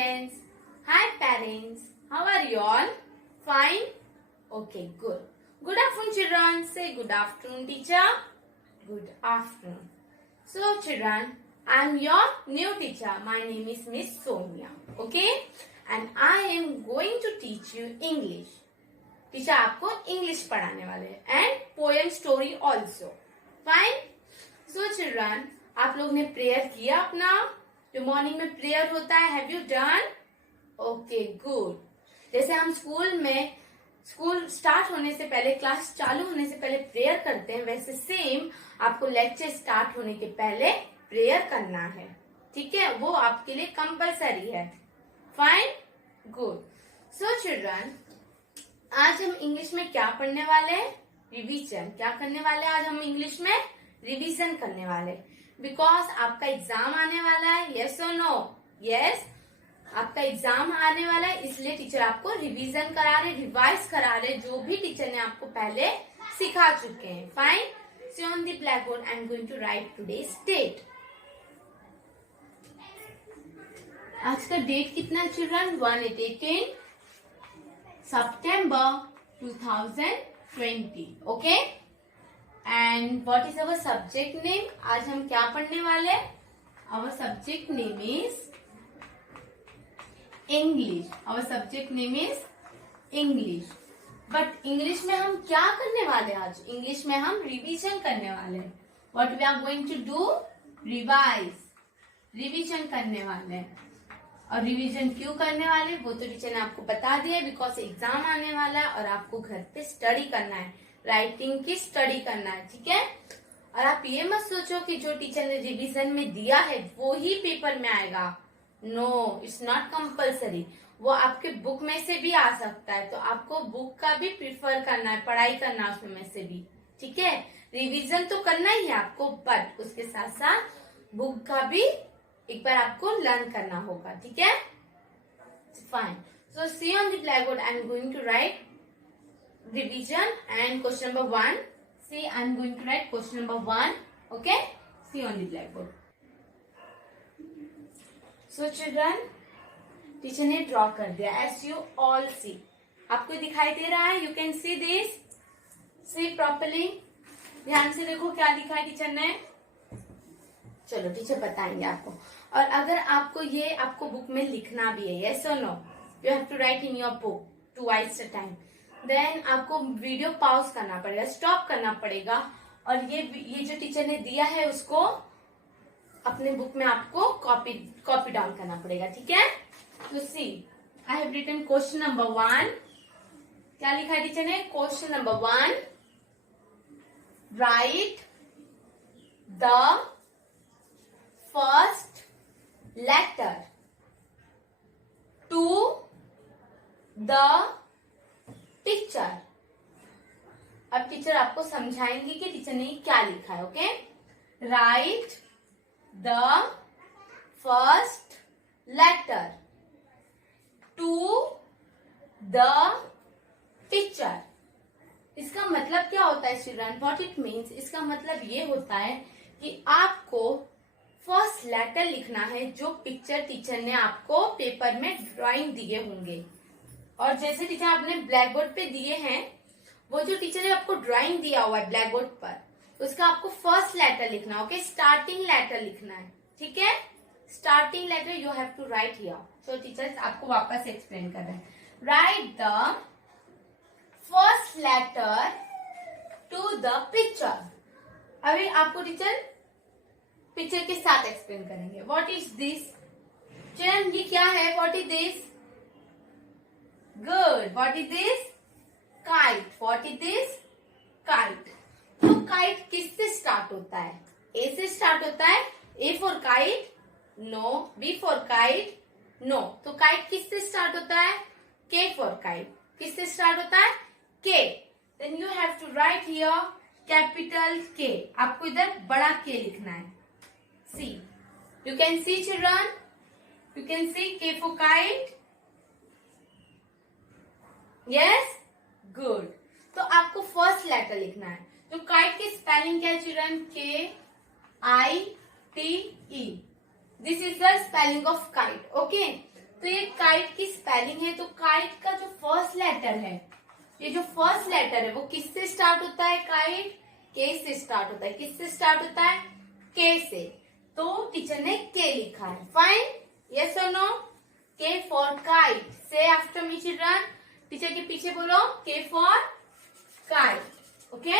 students. Hi parents. How are you all? Fine? Okay, good. Good afternoon children. Say good afternoon teacher. Good afternoon. So children, I am your new teacher. My name is Miss Sonia. Okay? And I am going to teach you English. Teacher आपको English पढ़ाने वाले हैं and poem story also. Fine. So children, आप लोग ने prayer किया अपना जो मॉर्निंग में प्रेयर होता है. Have you done? Okay, good. जैसे हम स्कूल स्टार्ट होने से पहले, क्लास चालू होने से पहले प्रेयर करते हैं, वैसे सेम आपको लेक्चर स्टार्ट होने के पहले प्रेयर करना है. ठीक है? वो आपके लिए कंपलसरी है. Fine, good. सो चिल्ड्रन, आज हम इंग्लिश में क्या पढ़ने वाले हैं? रिवीजन. क्या करने वाले हैं आज हम इंग्लिश में? रिवीजन करने वाले. बिकॉज आपका एग्जाम आने वाला है. यस और नो? यस, आपका एग्जाम आने वाला है, इसलिए टीचर आपको रिवीजन करा रहे, रिवाइज करा रहे, जो भी टीचर ने आपको पहले सिखा चुके हैं. Fine. See on the black board I am going to write today's date. आज का डेट कितना children? 1/18 September 2020. Okay? And what is our subject name? आज हम क्या पढ़ने वाले? Our subject name is English. Our subject name is English. But English में हम क्या करने वाले आज? English में हम रिवीजन करने वाले. What we are going to do? Revise. Revision करने वाले. और रिवीजन क्यों करने वाले वो तो टीचर ने आपको बता दिया. बिकॉज एग्जाम आने वाला है और आपको घर पे स्टडी करना है, राइटिंग की स्टडी करना है. ठीक है? और आप ये मत सोचो कि जो टीचर ने रिवीजन में दिया है वो ही पेपर में आएगा. No, it's not compulsory. वो आपके बुक में से भी आ सकता है, तो आपको बुक का भी प्रिफर करना है, पढ़ाई करना है उसमें से भी. ठीक है? रिवीजन तो करना ही है आपको, बट उसके साथ साथ बुक का भी एक बार आपको लर्न करना होगा. ठीक है? Fine. So see on the black board I am going to write revision and question number 1. See I am going to write question number 1. Okay? See on the black board. So children, teacher ने draw कर दिया as you all सी. आपको दिखाई दे रहा है? You can see this. See properly. ध्यान से देखो क्या लिखा है टीचर ने. चलो टीचर बताएंगे आपको. और अगर आपको ये आपको बुक में लिखना भी है, यस और no, you have to write in your book twice a time. Then आपको वीडियो पॉज करना पड़ेगा, स्टॉप करना पड़ेगा, और ये जो टीचर ने दिया है उसको अपने बुक में आपको कॉपी डाउन करना पड़ेगा. ठीक है? तो see I have written question number 1. क्या लिखा है टीचर ने? Question number 1, right the first letter to the picture. अब टीचर आपको समझाएंगे कि टीचर ने क्या लिखा है. Okay? Right the first letter to the picture. इसका मतलब क्या होता है स्टूडेंट? What it means? इसका मतलब ये होता है कि आपको फर्स्ट लेटर लिखना है जो पिक्चर टीचर ने आपको पेपर में ड्राइंग दिए होंगे. और जैसे टीचर आपने ब्लैक बोर्ड पे दिए हैं, वो जो टीचर ने आपको ड्राइंग दिया हुआ है ब्लैक बोर्ड पर, उसका आपको फर्स्ट लेटर लिखना. ओके? स्टार्टिंग लेटर लिखना है. ठीक है? Starting letter you have to write here. So teacher आपको वापस एक्सप्लेन कर रहे हैं. Write the first letter to the picture. अभी आपको टीचर पिक्चर के साथ एक्सप्लेन करेंगे. What is this? चिल्ड्रन, ये क्या है? What is this? Good. What is this? Kite. What is this? Kite. तो काइट किससे स्टार्ट होता है? ए से स्टार्ट होता है. A for kite? No. B for kite? No. तो काइट किससे स्टार्ट होता है? K for kite. किससे स्टार्ट होता है? K. Then you have to write here capital K. आपको इधर बड़ा के लिखना है. C. You can see children. You can see K for kite. Yes. Good. तो आपको फर्स्ट लेटर लिखना है. तो काइट की स्पेलिंग क्या है children? KITE. This is the spelling of kite. Okay. तो ये काइट की स्पेलिंग है। तो काइट का जो फर्स्ट लेटर है, ये जो फर्स्ट लेटर है वो किससे स्टार्ट होता है? काइट के से स्टार्ट होता है। किससे स्टार्ट होता है? के से। तो टीचर ने के लिखा है। फाइन, यस और no? K for kite. Say after me children, teacher के पीछे बोलो, K for kite. Okay,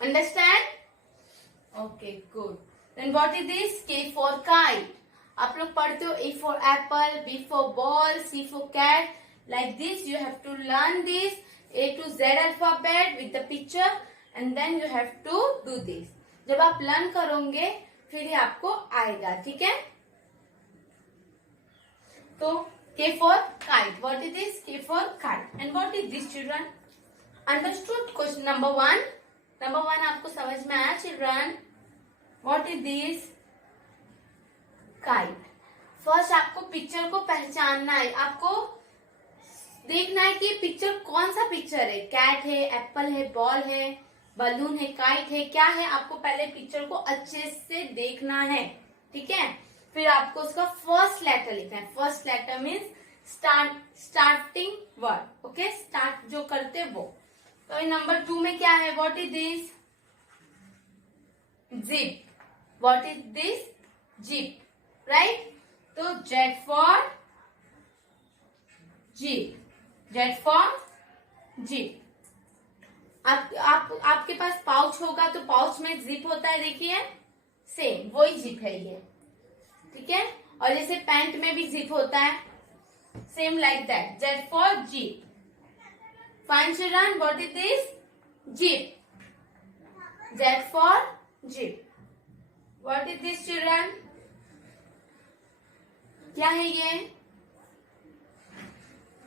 understand? Okay, good. Then what is this? K for kite. आप लोग पढ़ते हो A for apple, B for ball, C for cat. Like this you have to learn this A to Z alphabet with the picture and then you have to do this. जब आप learn करोगे फिर ही आपको आएगा, ठीक है? तो K for kite. What is this? K for kite. And what is this, children? Understood? Question number 1. Number 1 आपको समझ में आया children? What is this? Kite. First आपको पिक्चर को पहचानना है। आपको देखना है कि पिक्चर कौन सा पिक्चर है। कैट है, एप्पल है, बॉल है, बलून है, काइट है, क्या है? आपको पहले पिक्चर को अच्छे से देखना है, ठीक है? फिर आपको उसका फर्स्ट लेटर लिखना है। First letter means starting word. Okay, start जो करते वो। तो नंबर 2 में क्या है? What is this? Zip. What is this? Zip, right? तो Z for jeep. Z for jeep. आपके पास पाउच होगा तो पाउच में जिप होता है, देखिए, सेम वही जिप है ये, ठीक है? और जैसे पैंट में भी जिप होता है, same like that. Z for jeep. Fine children, what is this? Jeep. Z for jeep. What is this children? क्या है ये?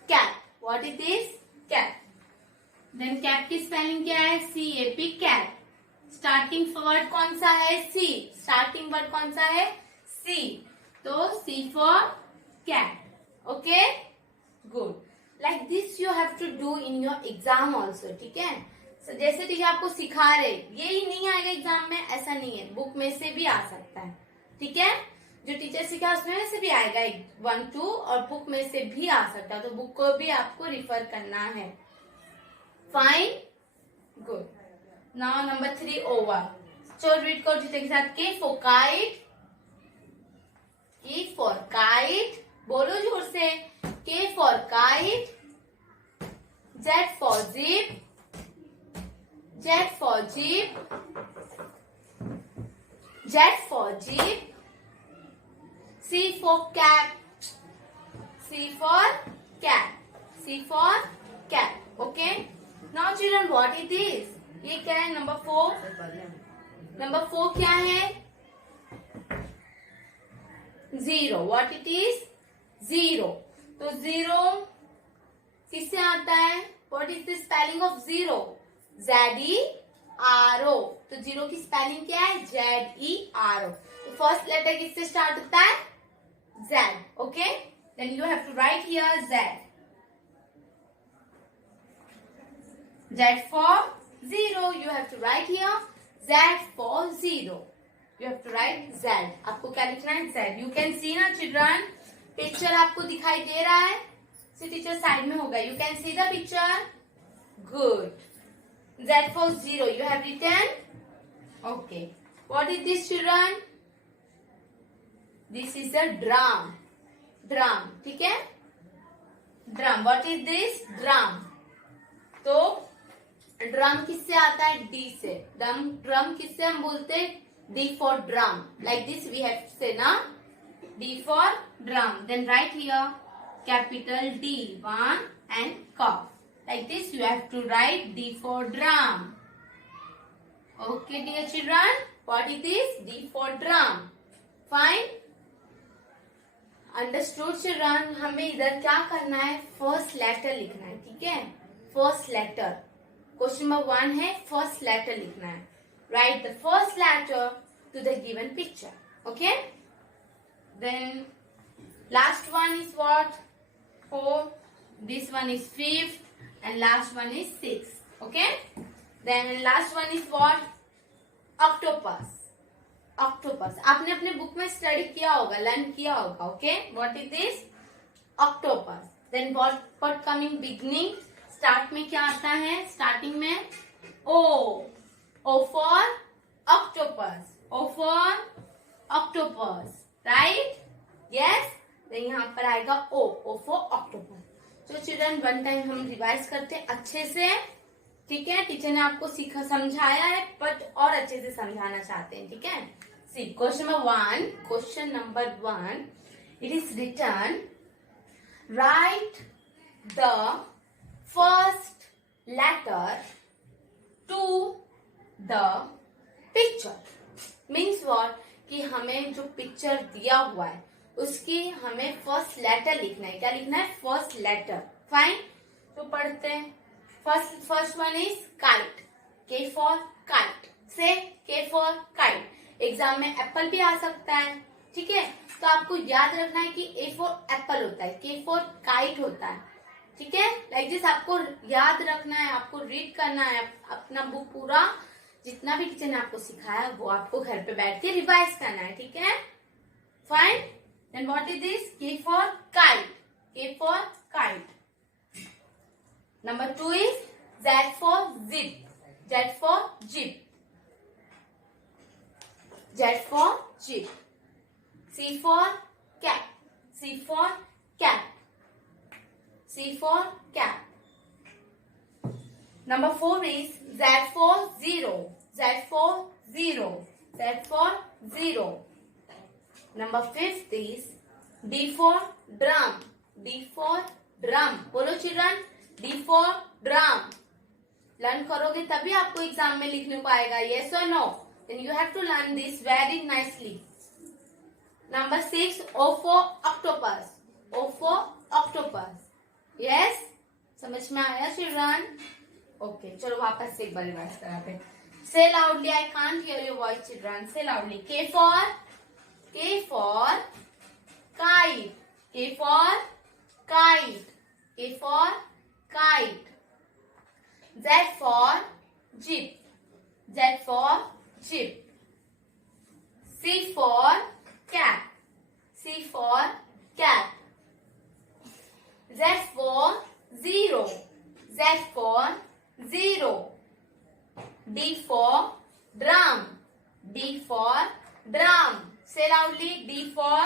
Cap. What is this? Cap. Then cap की स्पेलिंग क्या है? CAP, cap. स्टार्टिंग वर्ड कौन सा है? सी। Starting word कौन सा है? सी। तो C for cat. Okay, good. Like this you have to do in your exam also, ठीक है? जैसे टीचर आपको सिखा रहे, यही नहीं आएगा एग्जाम में, ऐसा नहीं है, बुक में से भी आ सकता है, ठीक है? जो टीचर सिखा उसमें से भी आएगा 1, 2 और बुक में से भी आ सकता है। तो बुक को भी आपको रिफर करना है। Fine, good. Now number 3 over. चलो रीड करो टीचर के साथ। के for kite. K for kite, बोलो जोर से। के for kite. Z for jeep. Z for jeep. Z for jeep. C for cap. C for cap. C for cap. Okay. Now children, what is this? ये क्या है? Number 4। Number 4 क्या है? 0. What it is? 0. तो 0 किससे आता है? What is the spelling of 0? ZERO. तो 0 की स्पेलिंग क्या है? ZERO. तो फर्स्ट लेटर किससे स्टार्ट होता है? Z. Okay, then you have to write here Z. Z for 0. You have to write here Z for 0. You have to write Z. आपको क्या लिखना है? Z. You can see ना children, picture आपको दिखाई दे रहा है? टीचर साइड में होगा। You can see the picture. Good. Z for 0. You have written. Okay. What is this children? This is a drum. Drum, ठीक है? Drum. What is this? Drum. तो ड्रम किससे आता है? D से। ड्रम किससे हम बोलते हैं? D for drum. Like this we have to say ना? D for drum. Then write here capital D, 1 and cough. Like this you have to write D for drum. Okay dear children, what is this? D for drum. Fine. Understood children. हमें इधर क्या करना है? First letter लिखना है, ठीक है? First letter. Question number 1 है, फर्स्ट लेटर लिखना है। Write the first letter to the given picture. Okay, then last one is what? 4. This one is 5th and last one is 6th. Okay, then last one is what? Octopus. Octopus. आपने अपने book में study किया होगा, learn किया होगा। Okay, what is this? Octopus. Then what coming beginning, start में क्या आता है? स्टार्टिंग में O, O for octopus, O for octopus, right? Yes, then यहाँ पर आएगा ओ फॉर ऑक्टोपस। तो चिल्ड्रन वन टाइम हम रिवाइज करते हैं अच्छे से, ठीक है? टीचर ने आपको समझाया है बट और अच्छे से समझाना चाहते हैं, ठीक है? See question number one, it is return, right the first letter to the picture. Means what, कि हमें जो पिक्चर दिया हुआ है उसकी हमें फर्स्ट लेटर लिखना है। क्या लिखना है? First letter. फाइन, तो पढ़ते हैं। First one is kite, K for kite. से के फॉर काइट। एग्जाम में एप्पल भी आ सकता है, ठीक है? तो आपको याद रखना है कि ए फॉर एप्पल होता है, के फॉर काइट होता है, ठीक है? लाइक दिस आपको याद रखना है, आपको रीड करना है, अपना बुक पूरा जितना भी टीचर ने आपको सिखाया वो आपको घर पे बैठ के रिवाइज करना है, ठीक है? Fine, then what is this? K for kite, K for kite. Number 2 is Z for zip, Z for jeep, Z for jeep. C for cat, C for cat, C for cat. Number 4 is Z for zero, Z for zero, Z for zero. Number 5 is D for drum, D for drum. बोलो children, D for drum. Learn करोगे तभी आपको exam में लिखने को आएगा, yes or no? Then you have to learn this very nicely. Number 6, O for octopus, O for octopus. Yes? समझ में आया चिल्ड्रन? ओके, चलो वापस से एक बार रिवाइज कराते हैं। Say loudly, I can't hear your voice children. Say loudly. K for kite, K for kite, K for kite. Z for jeep, Z for jeep. C for cat, C for cat. Z for zero, Z for zero. D for drum, D for drum. Say loudly, D for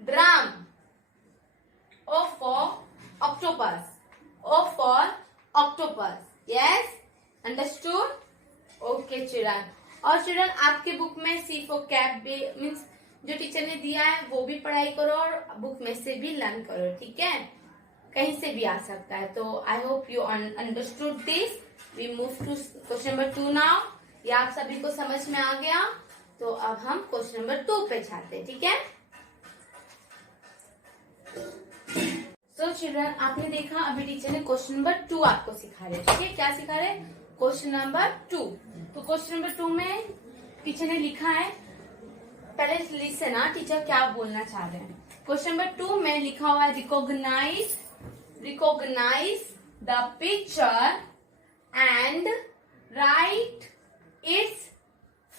drum. O for octopus, O for octopus. Yes, understood? Okay children. और children आपके book में C for cap भी means जो teacher ने दिया है वो भी पढ़ाई करो और बुक में से भी लर्न करो, ठीक है? कहीं से भी आ सकता है। तो I hope you understood this. We move to question number 2 now. ये आप सभी को समझ में आ गया, तो अब हम क्वेश्चन नंबर 2 पे जाते हैं, ठीक है? तो चिल्ड्रन आपने देखा अभी टीचर ने क्वेश्चन नंबर 2 आपको सिखा रहे, ठीक है? क्या सिखा रहे? Question number 2। तो क्वेश्चन नंबर 2 में टीचर ने लिखा है, पहले लिसन ना टीचर क्या बोलना चाह रहे हैं। क्वेश्चन नंबर 2 में लिखा हुआ है recognise the picture and write its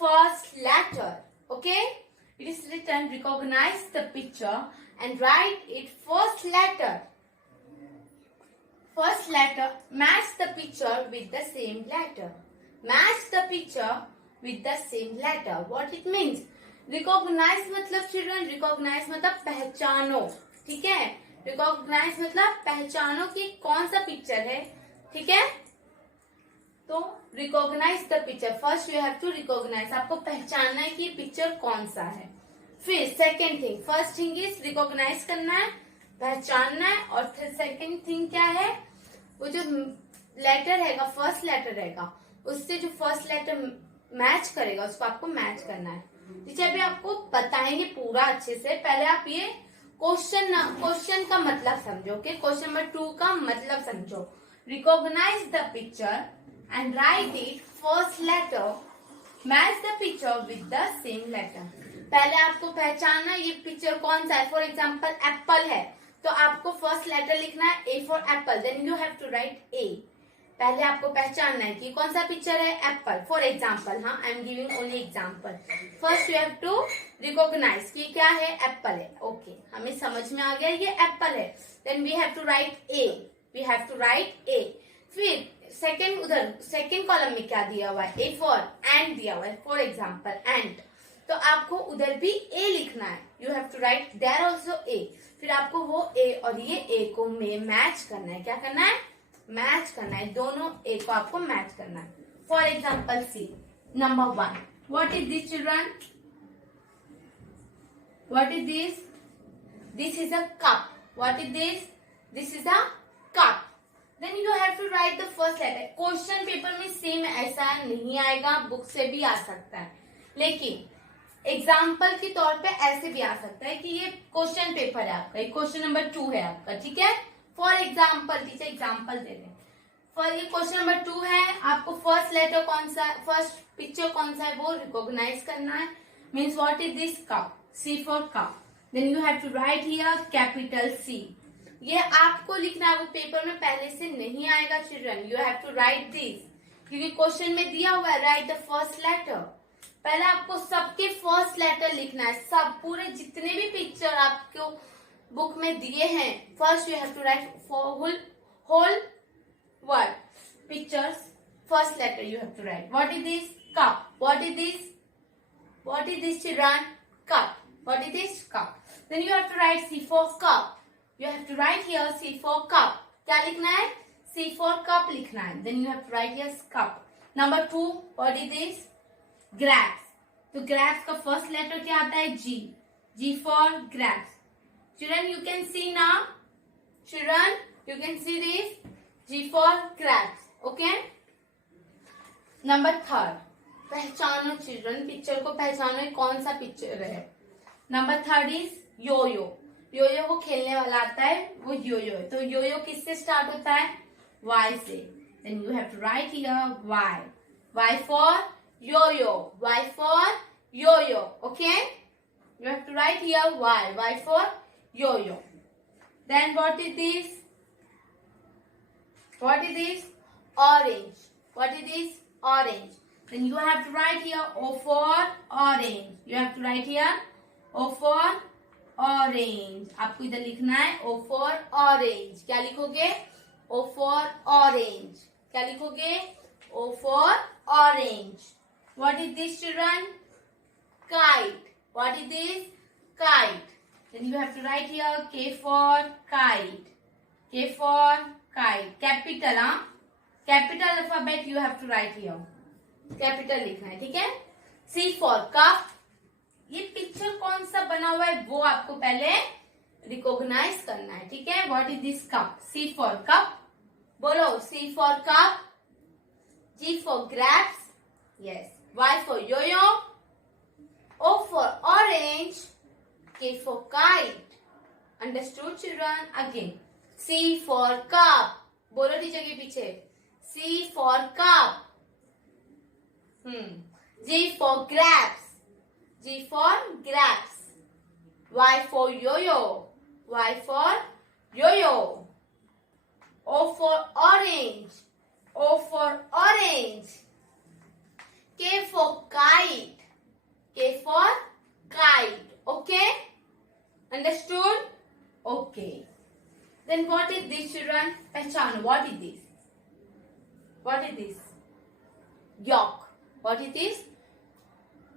first letter. Okay, it is written recognise the picture and write its first letter. First letter, match the picture with the same letter. Match the picture with the same letter. What it means? Recognize मतलब children, recognize मतलब पहचानो, ठीक है? Recognize मतलब पहचानो कि कौन सा पिक्चर है, ठीक है? तो recognize the picture. First you have to recognize. आपको पहचानना है कि पिक्चर कौन सा है। फिर second thing, first thing is recognise करना है, पहचानना है, और फिर सेकेंड थिंग क्या है? वो जो लेटर रहेगा, फर्स्ट लेटर रहेगा, उससे जो फर्स्ट लेटर मैच करेगा उसको आपको मैच करना है। टीचर भी आपको बताएंगे पूरा अच्छे से। पहले आप ये क्वेश्चन का मतलब समझो, कि क्वेश्चन नंबर 2 का मतलब समझो। Recognise the picture and write it first letter, match the picture with the same letter. पहले आपको पहचानना ये पिक्चर कौन सा है। फॉर एग्जाम्पल एप्पल है तो आपको फर्स्ट लेटर लिखना है, A for apple, then you have to write A. पहले आपको पहचानना है कि कौन सा पिक्चर है, एप्पल. फॉर एग्जाम्पल, हाँ, I am giving only example. First you have to recognise कि क्या है, एप्पल है. ओके, हमें समझ में आ गया ये एप्पल है. Then we have to write A. We have to write A. फिर सेकेंड, उधर सेकेंड कॉलम में क्या दिया हुआ है, ए फॉर एंड दिया हुआ है. फॉर एग्जाम्पल एंड, तो आपको उधर भी ए लिखना है. You have to write there also A. फिर आपको वो ए और ये ए को मैच करना है. क्या करना है, मैच करना है. दोनों ए को आपको मैच करना है. For example C number 1. What is this children, what is this, this is a cup. What is this, this is a cup. Then you have to write the first letter. Question paper में same ऐसा नहीं आएगा, book से भी आ सकता है, लेकिन example के तौर पे ऐसे भी आ सकता है कि ये क्वेश्चन पेपर है आपका, ये क्वेश्चन नंबर 2 है आपका. ठीक है, फॉर एग्जाम्पल, टीचर एग्जाम्पल दे रहे हैं. फॉर ये क्वेश्चन नंबर 2 है, आपको फर्स्ट लेटर कौन सा, फर्स्ट पिक्चर कौन सा है वो रिकॉग्नाइज करना है. Means what is this, cup. C for cup. Then you have to write here capital C. ये आपको लिखना है, वो पेपर में पहले से नहीं आएगा children. You have to write this, क्योंकि क्वेश्चन में दिया हुआ है राइट द फर्स्ट लेटर. पहले आपको सबके फर्स्ट लेटर लिखना है. सब पूरे जितने भी पिक्चर आपको बुक में दिए हैं, first you have to write for whole word pictures, first letter you have to write. What is this, cup. What is this, what is this children, cup. What is this, cup. Then you have to write C for cup. You have to write here C for cup. क्या लिखना है, C for cup लिखना है. Then you have to write here cup. Number 2, what is this, grapes. तो grapes का first letter क्या आता है, G. G for grapes. Children, you can see now. Children, you can see this. G for grapes. Okay. Number 3, पहचानो children, picture को पहचानो कौन सा पिक्चर है. Number 3 is Yo Yo. योयो वो खेलने वाला आता है, वो योयो है. तो योयो किससे स्टार्ट होता है, Y से. Then you have to write here Y. Y for yoyo. Y for yoyo. Okay, you have to write here Y. Y for yoyo. Then what is this, what is this, orange. What is this, orange. Then you have to write here O for orange. You have to write here O for orange. आपको इधर लिखना है O for orange. क्या लिखोगे, O for orange. क्या लिखोगे, O for orange. What is this children, kite. What is this, kite. Then you have to write here K for kite. K for kite. Capital, हाँ, capital alphabet you have to write here. Capital लिखना है. ठीक है. C for cup. ये picture कौन सा बना हुआ है वो आपको पहले रिकॉग्नाइज करना है. ठीक है. What is this, cup. C for cup. बोलो, C for cup. G for grapes. Yes. Y for yo-yo. O for orange. K for kite. Understood children? Again. C for cup. बोलो टीचर के पीछे. C for cup. G for grapes. G for grapes. Y for yo-yo. Y for yo-yo. O for orange. O for orange. K for kite. K for kite. Okay? Understood? Okay. Then what is this children? पहचानो. What is this? What is this? Yolk. What is this?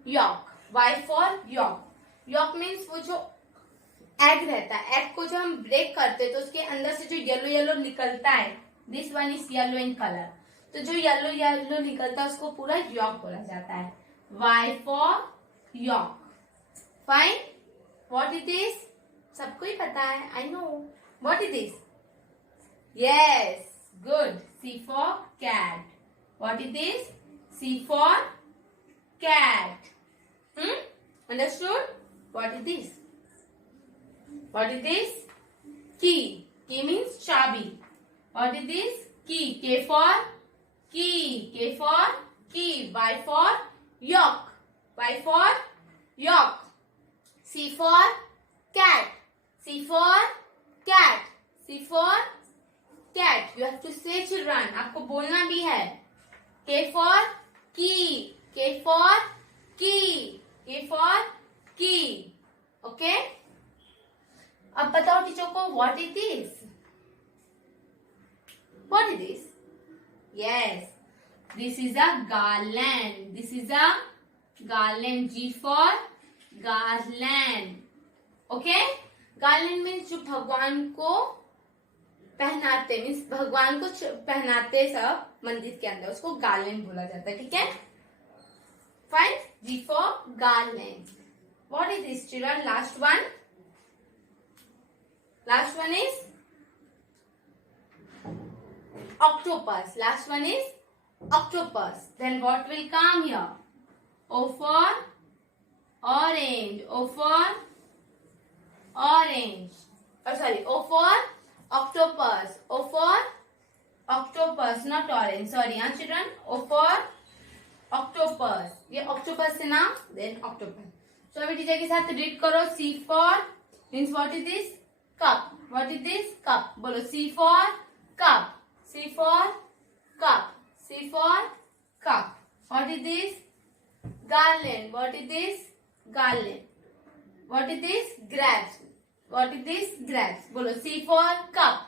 Yolk. Y for yolk. Yolk means वो जो egg रहता है, egg को जो हम break करते हैं तो उसके अंदर से जो येलो येलो निकलता है, this one is yellow in colour. तो जो येलो येलो निकलता है उसको पूरा यॉक बोला जाता है. Y for yolk. Fine. What is this? सबको ही पता है, I know. What is this? Yes, good. C for cat. What is this? C for cat. Understood? What is this? What is this? Key. Key means chabi. What is this? Key. K for key. K for key. Y for yolk. Y for yolk. C for cat. C for cat. C for cat. You have to say children. आपको बोलना भी है. K for key. K for key. K for key. Okay? अब बताओ teacher को what is this? What is this? Yes. This is a garland. This is a garland. G for garland. Okay? Garland means जो भगवान को पहनाते, means भगवान को पहनाते सब मंदिर के अंदर, उसको गार्लैंड बोला जाता है. ठीक है? Fine. G for garland. What is this children? Last one. Last one is octopus. Last one is octopus. Then what will come here? O for orange. O for orange. Oh, sorry. O for octopus. O for octopus, not orange. Sorry, huh, children? O for octopus. ये octopus है ना? Then octopus. So अभी teacher के साथ read करो. C for means what is this? Cup. What is this? Cup. बोलो C for cup. C for cup. C for cup. What is this? Garland. What is this? Garland. What is this? Grapes. What is this? Grapes. बोलो C for cup.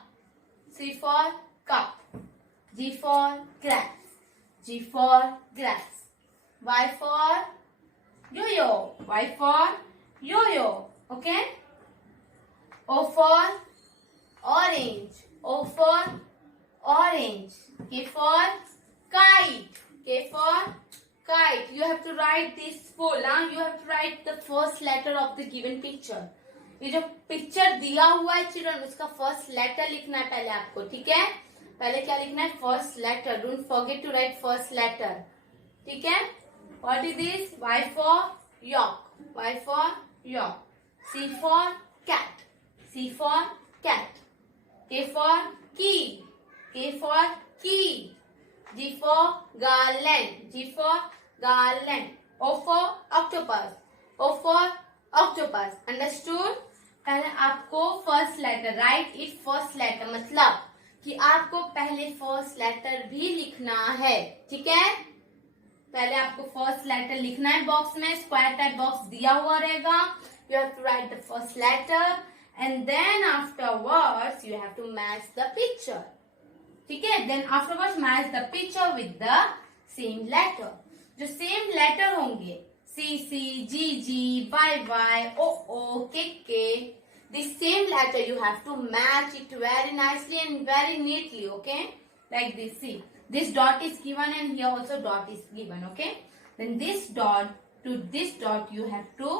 C for cup. G for grapes. G for grapes. Y for yo-yo. Y for yo-yo. Okay? O for orange. O for orange. K for kite. K for kite. You have to write this full. You have to write the first letter of the given picture. ये जो picture दिया हुआ है children, उसका first letter लिखना है पहले आपको. ठीक है? पहले क्या लिखना है? First letter. Don't forget to write first letter. ठीक है? What is this? Y for york. Y for york. C for cat. C for cat. K for key. K for key. G for garland. G for garland. O for octopus. O for octopus. Understood? पहले आपको first letter, write it first letter, मतलब कि आपको पहले first letter भी लिखना है. ठीक है? पहले आपको फर्स्ट लेटर लिखना है. बॉक्स में स्क्वायर टाइप बॉक्स दिया हुआ रहेगा. You have to write the first letter and then afterwards you have to match the picture. ठीक है? Then afterwards match the picture with the same letter. जो same letter होंगे, C C, G G, Y Y, O O, K K. This same letter you have to match it very nicely and very neatly. Okay, like this. See, this dot is given and here also dot is given. Okay, then this dot to this dot you have to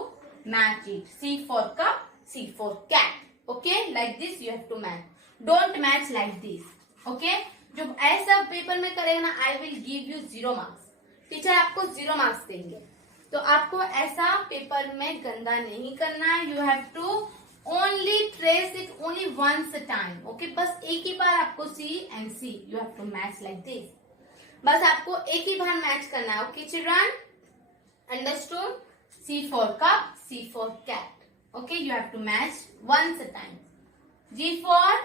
match it. C for cup, C for cat. Okay, like this you have to match. Don't match like this. Okay, जब ऐसा paper में करेगा ना, I will give you 0 marks. Teacher आपको 0 marks देंगे. तो आपको ऐसा पेपर में गंदा नहीं करना है. You have to only trace it only once a time. Okay, बस एक ही बार आपको C and C you have to match like this. बस आपको एक ही बार मैच करना है. Okay children, understood? C for cup, C for cat. Okay, you have to match once a time. G for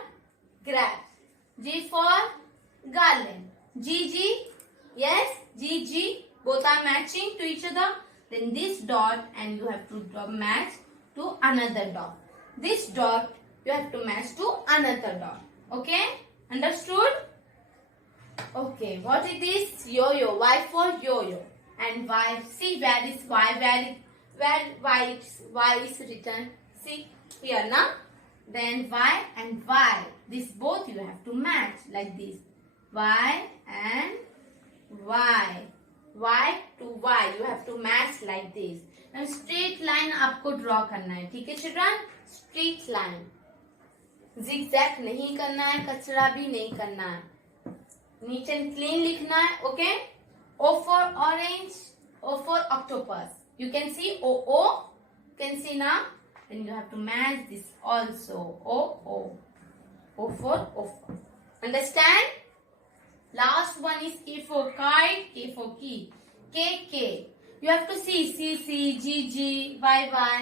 grape. G फॉर garland. G G, yes, G G, both are matching to each other. Then this dot and you have to match to another dot. This dot you have to match to another dot. Okay, understood? Okay, what is this? Yo-yo. Y for yo-yo. And Y, see where is Y, where is written? See here now. Then Y and Y. This both you have to match like this. Y and Y. Y to Y you have to match like this. Now straight line आपको draw करना है. ठीक है children? Straight line. zigzag नहीं करना है, कचरा भी नहीं करना है. नीट एंड क्लीन लिखना है. Okay? O for orange, O for octopus. You can see O O. Can see now? Then you have to match this also. O O. O for O for. Understand? Last one is K for kite, K for key. K K. You have to see C C, G G, Y Y.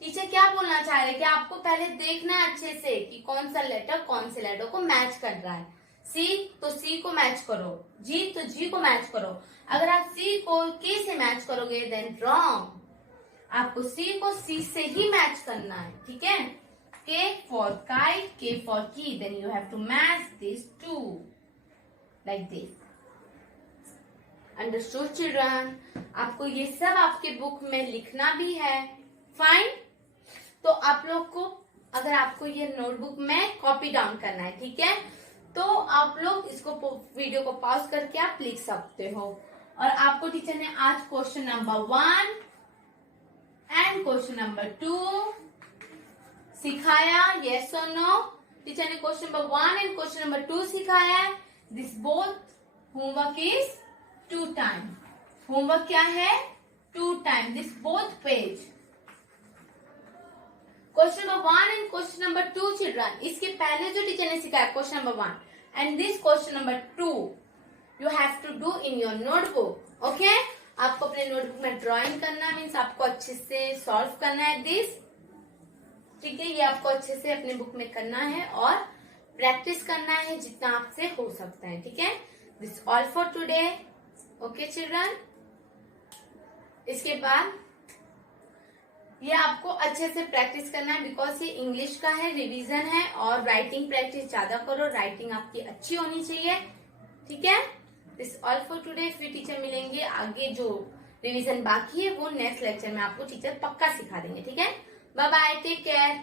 Teacher क्या बोलना चाह रहे हैं कि आपको पहले देखना है अच्छे से कि कौन सा लेटर कौन से लेटर को मैच कर रहा है. सी तो सी को मैच करो, जी तो जी को मैच करो। अगर आप सी को के से मैच करोगे देन रॉन्ग। आपको सी को सी से ही मैच करना है, ठीक है। K for kite, K for key, then you have to match this to like this. Understood children? आपको ये सब आपके बुक में लिखना भी है। फाइन। तो आप लोग को, अगर आपको ये नोटबुक में कॉपी डाउन करना है, ठीक है, तो आप लोग इसको वीडियो को पॉज करके आप लिख सकते हो। और आपको टीचर ने आज question number 1 and question number 2 सिखाया, यस और नो। टीचर ने question number 1 and question number 2 सिखाया है। This both homework is 2 time. Homework क्या है? 2 time. This both page. Question number 1 and question number 2 children, इसके पहले जो टीचर ने सिखाया question number 1 and this question number 2 you have to do in your notebook. Okay, आपको अपने notebook में ड्राइंग करना मीन्स आपको अच्छे से सॉल्व करना है दिस, ठीक है। ये आपको अच्छे से अपने बुक में करना है और प्रैक्टिस करना है जितना आपसे हो सकता है, ठीक है। This all for today. Okay children, इसके बाद ये आपको अच्छे से प्रैक्टिस करना है बिकॉज ये इंग्लिश का है, रिवीजन है, और राइटिंग प्रैक्टिस ज्यादा करो। राइटिंग आपकी अच्छी होनी चाहिए, ठीक है। This all for today. फिर टीचर मिलेंगे, आगे जो रिवीजन बाकी है वो नेक्स्ट लेक्चर में आपको टीचर पक्का सिखा देंगे, ठीक है। Bye bye, take care.